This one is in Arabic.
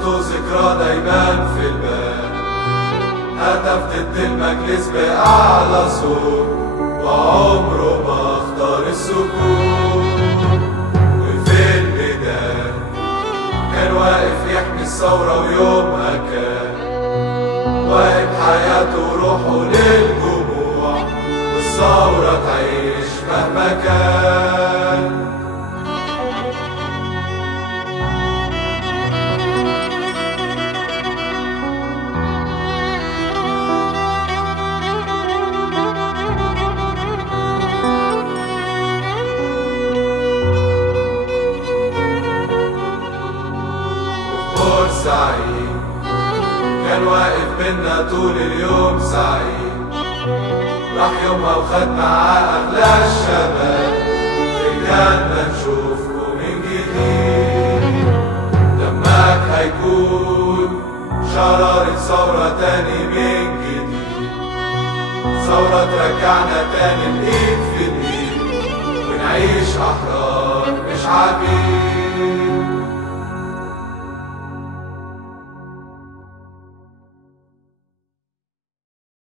صرتوا ذكرى دايما في البال، هتف ضد المجلس بأعلى صوت وعمره ما اختار السكوت. وفي الميدان كان واقف يحمي الثورة ويومها كان واقف حياته وروحه للجموع، والثورة تعيش مهما كان. سعيد كان واقف بينا طول اليوم سعيد، راح يومها وخد معاه أغلى الشباب، رجعنا نشوفكم من جديد. دمك هيكون شرارة ثورة تاني من جديد، ثورة ترجعنا تاني الإيد في الإيد، ونعيش أحرار مش عبيد.